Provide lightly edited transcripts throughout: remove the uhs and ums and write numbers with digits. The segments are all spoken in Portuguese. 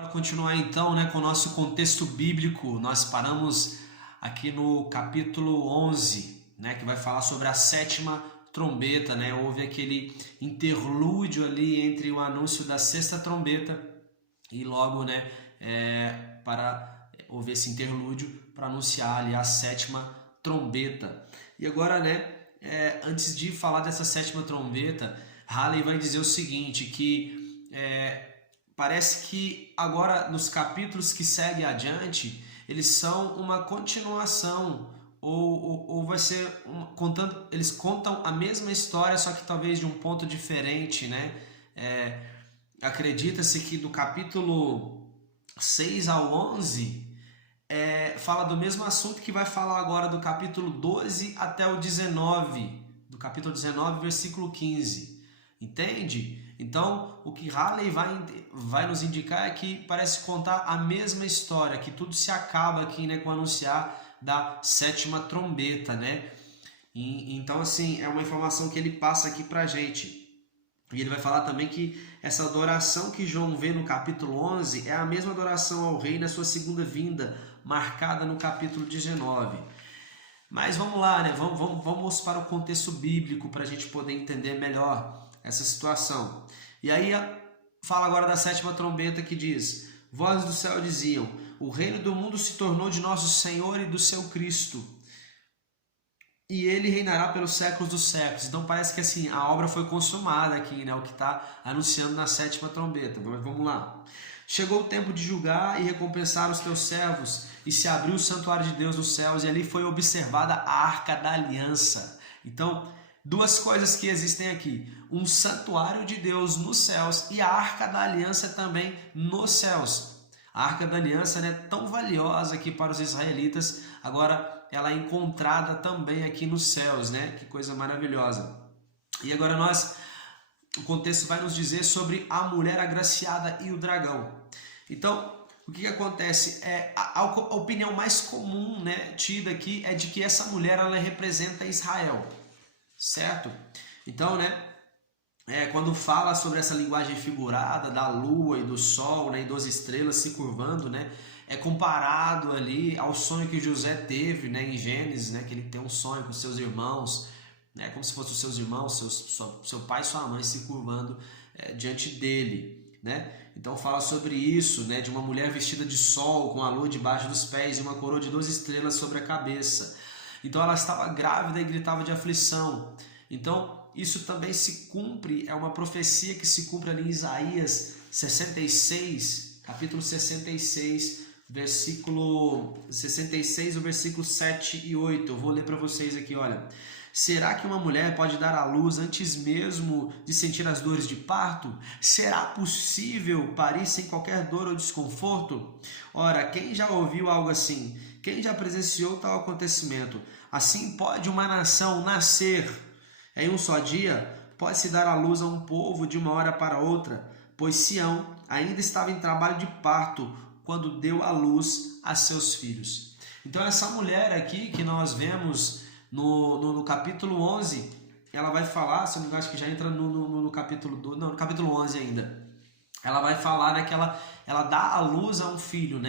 Para continuar então, com o nosso contexto bíblico, nós paramos aqui no capítulo 11, que vai falar sobre a sétima trombeta, Houve aquele interlúdio ali entre o anúncio da sexta trombeta e logo, houve esse interlúdio para anunciar ali a sétima trombeta. E agora, antes de falar dessa sétima trombeta, Halley vai dizer o seguinte, que parece que agora nos capítulos que seguem adiante, eles são uma continuação ou vai ser eles contam a mesma história, só que talvez de um ponto diferente, acredita-se que do capítulo 6 ao 11 fala do mesmo assunto que vai falar agora do capítulo 12 até o 19, do capítulo 19, versículo 15. Entende? Então, o que Halley vai nos indicar é que parece contar a mesma história, que tudo se acaba aqui, com o anunciar da sétima trombeta, então, assim, é uma informação que ele passa aqui pra gente. E ele vai falar também que essa adoração que João vê no capítulo 11 é a mesma adoração ao rei na sua segunda vinda, marcada no capítulo 19. Mas vamos lá, vamos para o contexto bíblico para a gente poder entender melhor essa situação. E aí fala agora da sétima trombeta, que diz: vozes do céu diziam, o reino do mundo se tornou de nosso Senhor e do seu Cristo, e ele reinará pelos séculos dos séculos. Então parece que assim, a obra foi consumada aqui, o que está anunciando na sétima trombeta. Mas vamos lá. Chegou o tempo de julgar e recompensar os teus servos, e se abriu o santuário de Deus nos céus, e ali foi observada a arca da aliança. Então, duas coisas que existem aqui: um santuário de Deus nos céus e a arca da aliança também nos céus. A arca da aliança é tão valiosa aqui para os israelitas, agora ela é encontrada também aqui nos céus, Que coisa maravilhosa. E agora o contexto vai nos dizer sobre a mulher agraciada e o dragão. Então, o que acontece? A opinião mais comum, tida aqui é de que essa mulher ela representa Israel, certo? Então, quando fala sobre essa linguagem figurada da lua e do sol, e 12 estrelas se curvando, é comparado ali ao sonho que José teve, em Gênesis, que ele tem um sonho com seus irmãos, como se fossem os seus irmãos, seu pai e sua mãe se curvando diante dele, Então fala sobre isso, de uma mulher vestida de sol, com a lua debaixo dos pés e uma coroa de 12 estrelas sobre a cabeça. Então ela estava grávida e gritava de aflição. Então isso também se cumpre, é uma profecia que se cumpre ali em Isaías 66, capítulo 66, versículo 66, o versículo 7 e 8. Eu vou ler para vocês aqui, olha. Será que uma mulher pode dar à luz antes mesmo de sentir as dores de parto? Será possível parir sem qualquer dor ou desconforto? Ora, quem já ouviu algo assim? Quem já presenciou tal acontecimento? Assim pode uma nação nascer em um só dia? Pode-se dar à luz a um povo de uma hora para outra? Pois Sião ainda estava em trabalho de parto quando deu à luz a seus filhos. Então essa mulher aqui que nós vemos no capítulo 11, ela vai falar, se eu não me engano, acho que já entra no capítulo 12, não, no capítulo 11 ainda. Ela vai falar que ela dá à luz a um filho,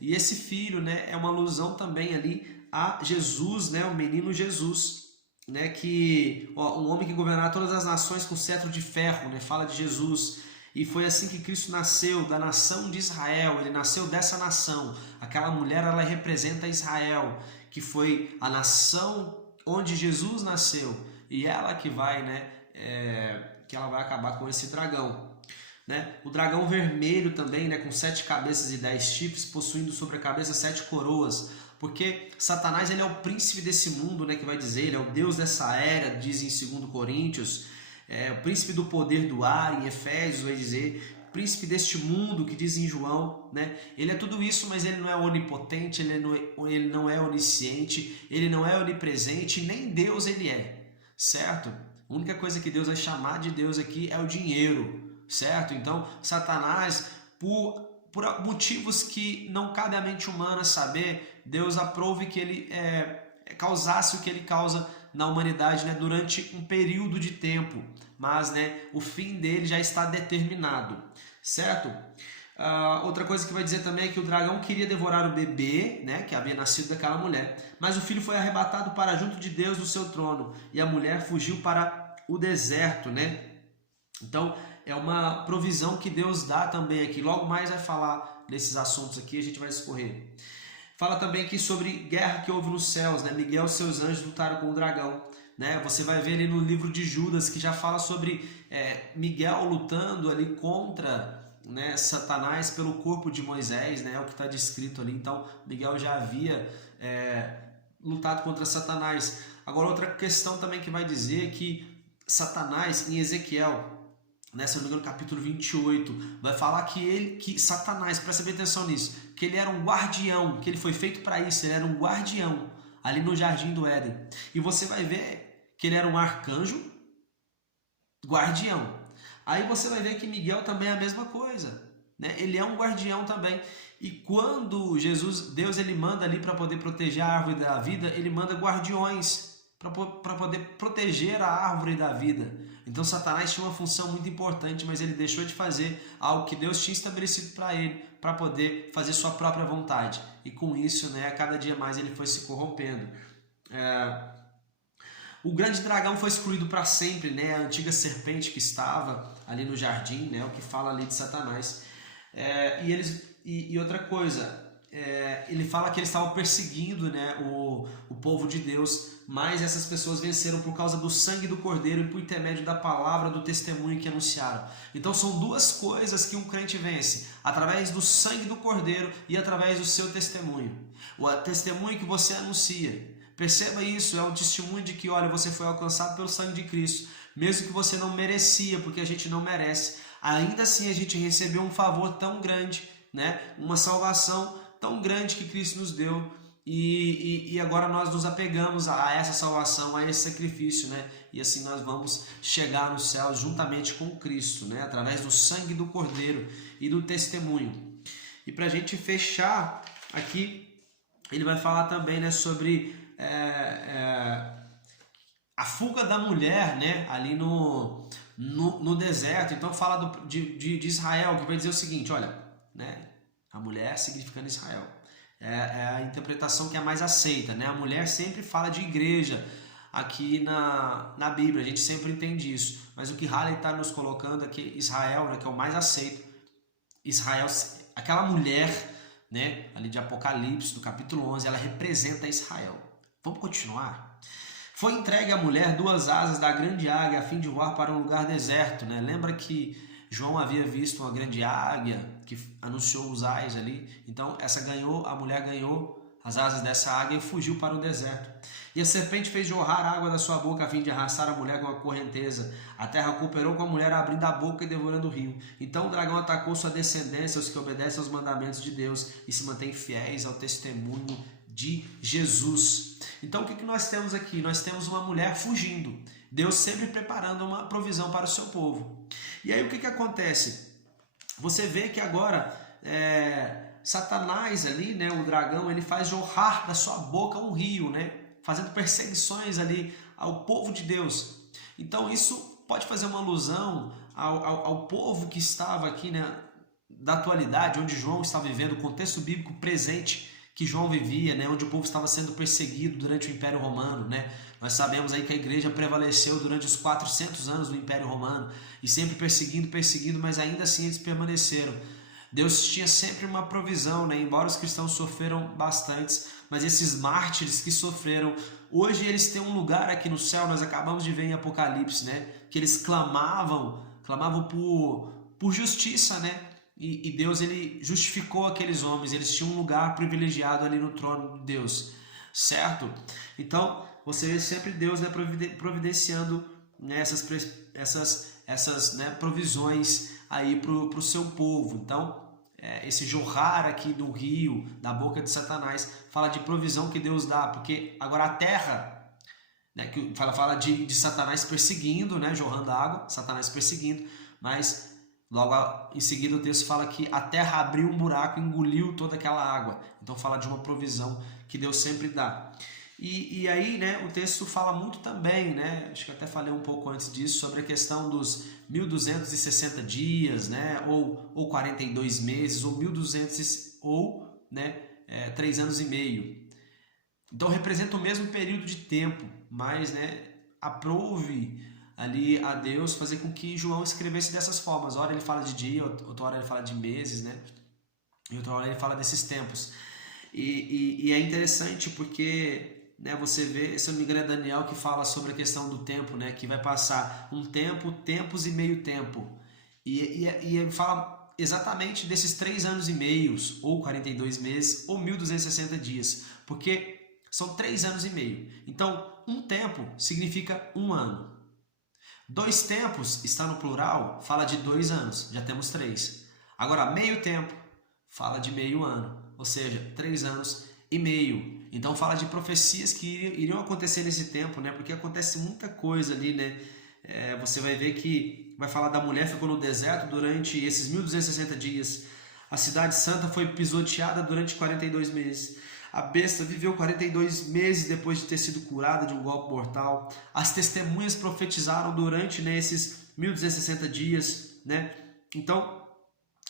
E esse filho, é uma alusão também ali a Jesus, o menino Jesus, que um homem que governará todas as nações com cetro de ferro, fala de Jesus. E foi assim que Cristo nasceu, da nação de Israel, ele nasceu dessa nação. Aquela mulher, ela representa Israel, que foi a nação onde Jesus nasceu, e ela que vai, que ela vai acabar com esse dragão. O dragão vermelho também, com 7 cabeças e 10 chifres, possuindo sobre a cabeça 7 coroas, porque Satanás ele é o príncipe desse mundo, que vai dizer, ele é o Deus dessa era, diz em 2 Coríntios, o príncipe do poder do ar, em Efésios vai dizer, príncipe deste mundo, que diz em João, Ele é tudo isso, mas ele não é onipotente, ele não é onisciente, ele não é onipresente, nem Deus ele é, certo? A única coisa que Deus vai chamar de Deus aqui é o dinheiro, certo? Então, Satanás, por motivos que não cabe à mente humana saber, Deus aprove que ele causasse o que ele causa na humanidade, durante um período de tempo, mas o fim dele já está determinado, certo? Outra coisa que vai dizer também é que o dragão queria devorar o bebê, né, que havia nascido daquela mulher, mas o filho foi arrebatado para junto de Deus no seu trono, e a mulher fugiu para o deserto, né? Então é uma provisão que Deus dá também aqui. Logo mais vai falar desses assuntos aqui, a gente vai discorrer. Fala também aqui sobre guerra que houve nos céus, né? Miguel e seus anjos lutaram com o dragão, né? Você vai ver ali no livro de Judas que já fala sobre Miguel lutando ali contra, né, Satanás pelo corpo de Moisés, né? É o que está descrito ali. Então Miguel já havia lutado contra Satanás. Agora outra questão também que vai dizer que Satanás em Ezequiel, né, se não me engano, capítulo 28, vai falar que Satanás, presta bem atenção nisso, que ele era um guardião, que ele foi feito para isso, ele era um guardião ali no jardim do Éden. E você vai ver que ele era um arcanjo guardião. Aí você vai ver que Miguel também é a mesma coisa, né? Ele é um guardião também. E quando Deus ele manda ali para poder proteger a árvore da vida, ele manda guardiões para poder proteger a árvore da vida. Então Satanás tinha uma função muito importante, mas ele deixou de fazer algo que Deus tinha estabelecido para ele, para poder fazer sua própria vontade. E com isso, né, cada dia mais ele foi se corrompendo. O grande dragão foi excluído para sempre, né? A antiga serpente que estava ali no jardim, né? O que fala ali de Satanás. E outra coisa, ele fala que eles estavam perseguindo, né, o povo de Deus, mas essas pessoas venceram por causa do sangue do Cordeiro e por intermédio da palavra do testemunho que anunciaram. Então são duas coisas que um crente vence: através do sangue do Cordeiro e através do seu testemunho. O testemunho que você anuncia. Perceba isso, é um testemunho de que, olha, você foi alcançado pelo sangue de Cristo, mesmo que você não merecia, porque a gente não merece. Ainda assim a gente recebeu um favor tão grande, né? Uma salvação tão grande que Cristo nos deu, e agora nós nos apegamos a essa salvação, a esse sacrifício, né? E assim nós vamos chegar no céu juntamente com Cristo, né? Através do sangue do Cordeiro e do testemunho. E para a gente fechar aqui, ele vai falar também, né, sobre a fuga da mulher, né, ali no deserto. Então fala de Israel, que vai dizer o seguinte, olha, né, a mulher significando Israel. É a interpretação que é mais aceita, né? A mulher sempre fala de igreja aqui na Bíblia, a gente sempre entende isso. Mas o que Halley está nos colocando aqui, Israel, né, que é o mais aceito. Israel, aquela mulher, né, ali de Apocalipse, do capítulo 11, ela representa Israel. Vamos continuar? Foi entregue à mulher 2 asas da grande águia a fim de voar para um lugar deserto, né? Lembra que João havia visto uma grande águia que anunciou os ais ali? Então a mulher ganhou as asas dessa águia e fugiu para o deserto. E a serpente fez jorrar água da sua boca a fim de arrastar a mulher com a correnteza. A terra cooperou com a mulher abrindo a boca e devorando o rio. Então o dragão atacou sua descendência, os que obedecem aos mandamentos de Deus e se mantêm fiéis ao testemunho de Jesus. Então o que nós temos aqui? Nós temos uma mulher fugindo. Deus sempre preparando uma provisão para o seu povo. E aí o que acontece? Você vê que agora Satanás ali, né, o dragão, ele faz jorrar da sua boca um rio, né, fazendo perseguições ali ao povo de Deus. Então isso pode fazer uma alusão ao povo que estava aqui, né, da atualidade, onde João estava vivendo, o contexto bíblico presente que João vivia, né, onde o povo estava sendo perseguido durante o Império Romano, né? Nós sabemos aí que a igreja prevaleceu durante os 400 anos do Império Romano e sempre perseguindo, mas ainda assim eles permaneceram. Deus tinha sempre uma provisão, né? Embora os cristãos sofreram bastantes, mas esses mártires que sofreram, hoje eles têm um lugar aqui no céu. Nós acabamos de ver em Apocalipse, né, que eles clamavam por justiça, né? E Deus, ele justificou aqueles homens, eles tinham um lugar privilegiado ali no trono de Deus, certo? Então, você vê sempre Deus, né, providenciando, né, essas né, provisões aí para o seu povo. Então, esse jorrar aqui do rio, da boca de Satanás, fala de provisão que Deus dá, porque agora a terra, né, que fala de Satanás perseguindo, né, jorrando água, Satanás perseguindo, mas logo em seguida o texto fala que a terra abriu um buraco e engoliu toda aquela água. Então fala de uma provisão que Deus sempre dá. E aí, né, o texto fala muito também, né, acho que até falei um pouco antes disso, sobre a questão dos 1260 dias, né, ou 42 meses, ou 1200, ou, né, 3 anos e meio. Então representa o mesmo período de tempo, mas, né, aprove ali a Deus fazer com que João escrevesse dessas formas. Ora ele fala de dia, outra hora ele fala de meses, né, e outra hora ele fala desses tempos. E é interessante porque, né, você vê, se eu não me engano, é Daniel que fala sobre a questão do tempo, né, que vai passar um tempo, tempos e meio tempo. E fala exatamente desses 3 anos e meios, ou 42 meses, ou 1260 dias, porque são 3 anos e meio. Então, um tempo significa um ano. 2 tempos, está no plural, fala de 2 anos, já temos 3. Agora, meio tempo, fala de meio ano, ou seja, 3 anos e meio. Então fala de profecias que iriam acontecer nesse tempo, né? Porque acontece muita coisa ali, né? Você vai ver que vai falar da mulher que ficou no deserto durante esses 1260 dias. A cidade santa foi pisoteada durante 42 meses. A besta viveu 42 meses depois de ter sido curada de um golpe mortal. As testemunhas profetizaram durante, né, esses 1260 dias, né? Então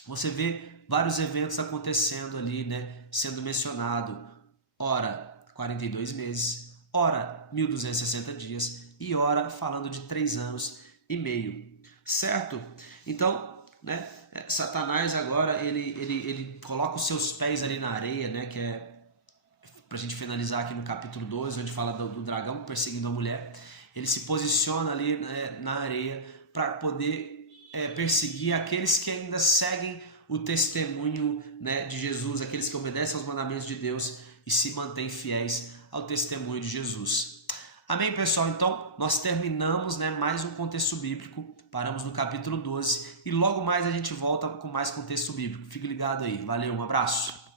você vê vários eventos acontecendo ali, né, sendo mencionado. Ora, 42 meses, ora, 1260 dias e ora falando de 3 anos e meio, certo? Então, né, Satanás agora ele coloca os seus pés ali na areia, né, que é para a gente finalizar aqui no capítulo 12, onde fala do dragão perseguindo a mulher. Ele se posiciona ali, né, na areia para poder perseguir aqueles que ainda seguem o testemunho, né, de Jesus, aqueles que obedecem aos mandamentos de Deus e se mantêm fiéis ao testemunho de Jesus. Amém, pessoal? Então, nós terminamos, né, mais um contexto bíblico, paramos no capítulo 12 e logo mais a gente volta com mais contexto bíblico. Fique ligado aí. Valeu, um abraço.